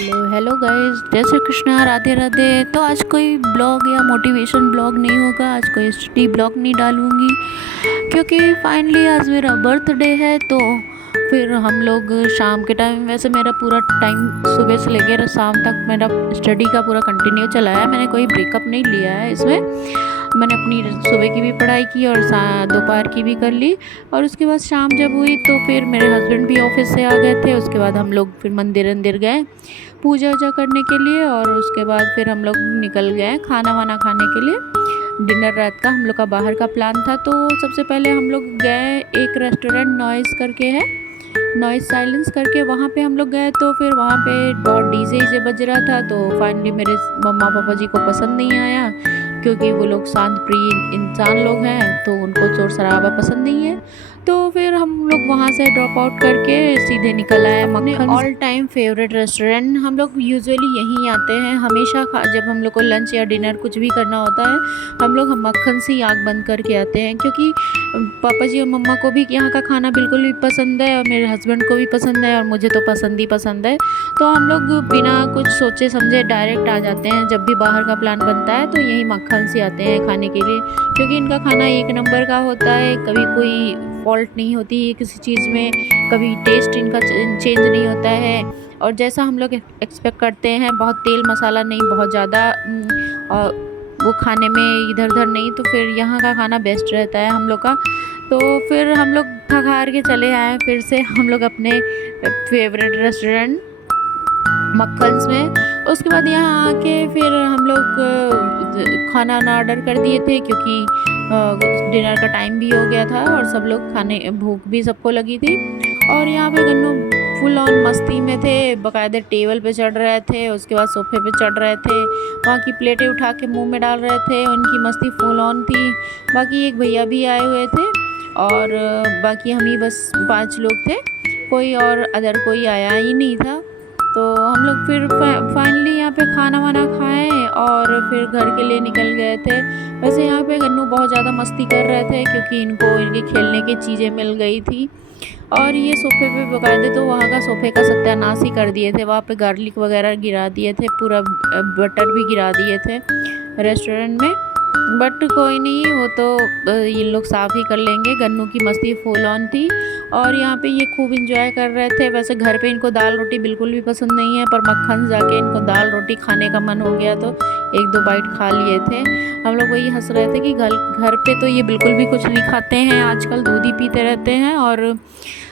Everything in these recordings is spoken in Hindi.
हेलो गाइस, जय श्री कृष्णा, राधे राधे। तो आज कोई ब्लॉग या मोटिवेशन ब्लॉग नहीं होगा, आज कोई स्टडी ब्लॉग नहीं डालूंगी क्योंकि फाइनली आज मेरा बर्थडे है। तो फिर हम लोग शाम के टाइम, वैसे मेरा पूरा टाइम सुबह से लेकर शाम तक मेरा स्टडी का पूरा कंटिन्यू चला है। मैंने कोई ब्रेकअप नहीं लिया है इसमें। मैंने अपनी सुबह की भी पढ़ाई की और दोपहर की भी कर ली। और उसके बाद शाम जब हुई तो फिर मेरे हस्बैंड भी ऑफिस से आ गए थे। उसके बाद हम लोग फिर मंदिर अंदिर गए पूजा वूजा करने के लिए, और उसके बाद फिर हम लोग निकल गए खाना वाना खाने के लिए। डिनर रात का हम लोग का बाहर का प्लान था। तो सबसे पहले हम लोग गए एक रेस्टोरेंट नॉइस करके है, नॉइस साइलेंस करके, वहाँ पे हम लोग गए। तो फिर वहाँ पे बहुत डीजे बज रहा था। तो फाइनली मेरे मम्मा पापा जी को पसंद नहीं आया क्योंकि वो लोग शांत प्रिय इंसान लोग हैं, तो उनको शोर शराबा पसंद नहीं है। तो फिर हम लोग वहाँ से ड्रॉप आउट करके सीधे निकल आए मक्खन, ऑल टाइम फेवरेट रेस्टोरेंट। हम लोग यूजुअली यहीं आते हैं हमेशा। जब हम लोग को लंच या डिनर कुछ भी करना होता है, हम लोग मक्खन से ही आँख बंद करके आते हैं, क्योंकि पापा जी और मम्मा को भी यहाँ का खाना बिल्कुल भी पसंद है और मेरे हस्बैंड को भी पसंद है और मुझे तो पसंद ही पसंद है। तो हम लोग बिना कुछ सोचे समझे डायरेक्ट आ जाते हैं। जब भी बाहर का प्लान बनता है तो यही मक्खन से आते हैं खाने के लिए, क्योंकि इनका खाना एक नंबर का होता है। कभी कोई फॉल्ट नहीं होती है किसी चीज़ में, कभी टेस्ट इनका चेंज नहीं होता है। और जैसा हम लोग एक्सपेक्ट करते हैं, बहुत तेल मसाला नहीं, बहुत ज़्यादा वो खाने में इधर उधर नहीं। तो फिर यहाँ का खाना बेस्ट रहता है हम लोग का। तो फिर हम लोग थक हार के चले आए फिर से हम लोग अपने फेवरेट रेस्टोरेंट मक्खन्स में। उसके बाद यहाँ आके फिर हम लोग खाना ना ऑर्डर कर दिए थे, क्योंकि डिनर का टाइम भी हो गया था और सब लोग खाने भूख भी सबको लगी थी। और यहाँ पे गन्नू फुल ऑन मस्ती में थे, बाकायदे टेबल पे चढ़ रहे थे, उसके बाद सोफे पे चढ़ रहे थे, वहाँ की प्लेटें उठा के मुंह में डाल रहे थे। उनकी मस्ती फुल ऑन थी। बाकी एक भैया भी आए हुए थे और बाकी हम ही बस 5 लोग थे, कोई और अदर कोई आया ही नहीं था। तो हम लोग फिर फाइनली यहाँ पे खाना वाना खाएं और फिर घर के लिए निकल गए थे। वैसे यहाँ पे गन्नू बहुत ज़्यादा मस्ती कर रहे थे क्योंकि इनको इनके खेलने की चीज़ें मिल गई थी। और ये सोफे पे बकायदे तो वहाँ का सोफे का सत्यानाश ही कर दिए थे। वहाँ पे गार्लिक वगैरह गिरा दिए थे, पूरा बटर भी गिरा दिए थे रेस्टोरेंट में। बट कोई नहीं, वो तो ये लोग साफ़ ही कर लेंगे। गन्नू की मस्ती फुल ऑन थी और यहाँ पे ये खूब इंजॉय कर रहे थे। वैसे घर पे इनको दाल रोटी बिल्कुल भी पसंद नहीं है, पर मक्खन जाके इनको दाल रोटी खाने का मन हो गया तो 1-2 बाइट खा लिए थे। हम लोग वही हंस रहे थे कि घर घर पे तो ये बिल्कुल भी कुछ नहीं खाते हैं, आजकल दूध ही पीते रहते हैं, और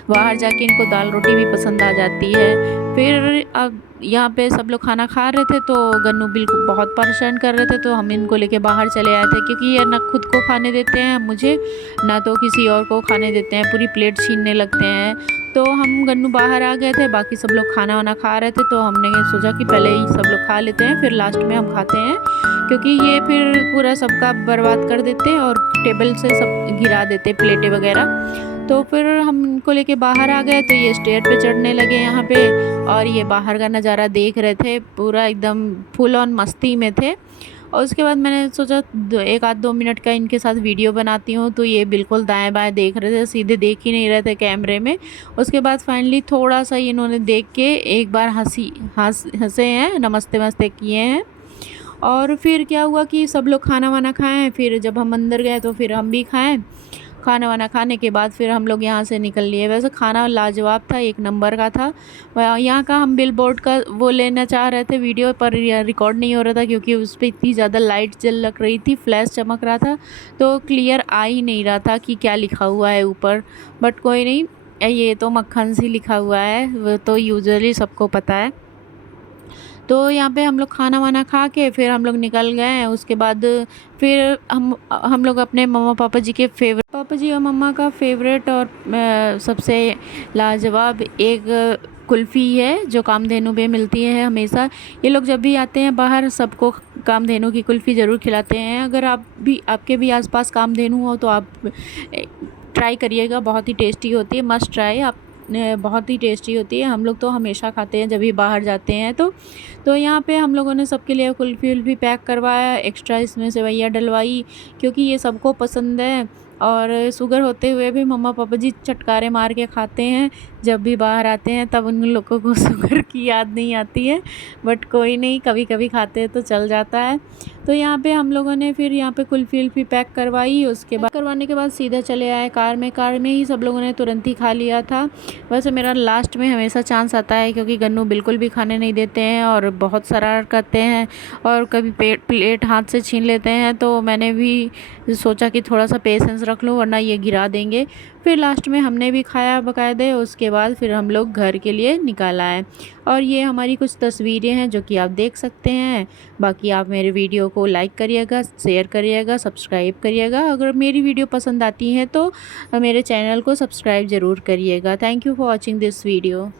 बाहर जाके इनको दाल रोटी भी पसंद आ जाती है। फिर अब यहाँ पे सब लोग खाना खा रहे थे तो गन्नू बिल्कुल बहुत परेशान कर रहे थे, तो हम इनको लेके बाहर चले आए थे, क्योंकि ये ना खुद को खाने देते हैं मुझे, ना तो किसी और को खाने देते हैं, पूरी प्लेट छीनने लगते हैं। तो हम गन्नू बाहर आ गए थे, बाकी सब लोग खाना वाना खा रहे थे, तो हमने सोचा कि पहले ही सब लोग खा लेते हैं, फिर लास्ट में हम खाते हैं, क्योंकि ये फिर पूरा सबका बर्बाद कर देते और टेबल से सब गिरा देते प्लेटें वगैरह। तो फिर हम इनको लेके बाहर आ गए तो ये स्टेयर पे चढ़ने लगे यहाँ पे, और ये बाहर का नज़ारा देख रहे थे, पूरा एकदम फुल ऑन मस्ती में थे। और उसके बाद मैंने सोचा 1-2 मिनट का इनके साथ वीडियो बनाती हूँ। तो ये बिल्कुल दाएं बाएं देख रहे थे, सीधे देख ही नहीं रहे थे कैमरे में। उसके बाद फाइनली थोड़ा सा इन्होंने देख के एक बार हंसे हैं, नमस्ते वमस्ते किए हैं। और फिर क्या हुआ कि सब लोग खाना वाना खाएं, फिर जब हम अंदर गए तो फिर हम भी खाएं। खाना वाना खाने के बाद फिर हम लोग यहाँ से निकल लिए। वैसे खाना लाजवाब था, एक नंबर का था। यहाँ का हम बिल बोर्ड का वो लेना चाह रहे थे वीडियो, पर रिकॉर्ड नहीं हो रहा था क्योंकि उस पर इतनी ज़्यादा लाइट जल लग रही थी, फ्लैश चमक रहा था, तो क्लियर आ ही नहीं रहा था कि क्या लिखा हुआ है ऊपर। बट कोई नहीं, ये तो मक्खन सी लिखा हुआ है, वो तो यूजुअली सबको पता है। तो यहाँ पे हम लोग खाना वाना खा के फिर हम लोग निकल गए हैं। उसके बाद फिर हम लोग अपने मम्मा पापा जी के फेवरेट, पापा जी और मम्मा का फेवरेट और सबसे लाजवाब एक कुल्फ़ी है जो कामधेनु पे मिलती है हमेशा। ये लोग जब भी आते हैं बाहर सबको कामधेनु की कुल्फ़ी ज़रूर खिलाते हैं। अगर आप भी, आपके भी आसपास कामधेनु हो तो आप ट्राई करिएगा, बहुत ही टेस्टी होती है, मस्ट ट्राई आप, बहुत ही टेस्टी होती है। हम लोग तो हमेशा खाते हैं जब भी बाहर जाते हैं। तो यहाँ पे हम लोगों ने सबके लिए कुल्फ़ी उल्फ़ी पैक करवाया, एक्स्ट्रा इसमें सेवइयाँ डलवाई क्योंकि ये सबको पसंद है। और शुगर होते हुए भी मम्मा पापा जी चटकारे मार के खाते हैं। जब भी बाहर आते हैं तब उन लोगों को शुगर की याद नहीं आती है, बट कोई नहीं, कभी कभी खाते हैं तो चल जाता है। तो यहाँ पे हम लोगों ने फिर यहाँ पे कुल्फ़ी उल्फ़ी पैक करवाई। उसके बाद करवाने के बाद सीधा चले आए कार में ही सब लोगों ने तुरंत ही खा लिया था। वैसे मेरा लास्ट में हमेशा चांस आता है, क्योंकि गन्नू बिल्कुल भी खाने नहीं देते हैं और बहुत शरारत करते हैं और कभी प्लेट हाथ से छीन लेते हैं। तो मैंने भी सोचा कि थोड़ा सा पेशेंस रख लूँ, वरना ये गिरा देंगे। फिर लास्ट में हमने भी खाया बकायदे। उसके बाद फिर हम लोग घर के लिए निकल आए। और ये हमारी कुछ तस्वीरें हैं जो कि आप देख सकते हैं। बाकी आप मेरे वीडियो को लाइक करिएगा, शेयर करिएगा, सब्सक्राइब करिएगा। अगर मेरी वीडियो पसंद आती है तो मेरे चैनल को सब्सक्राइब ज़रूर करिएगा। Thank you for watching this video.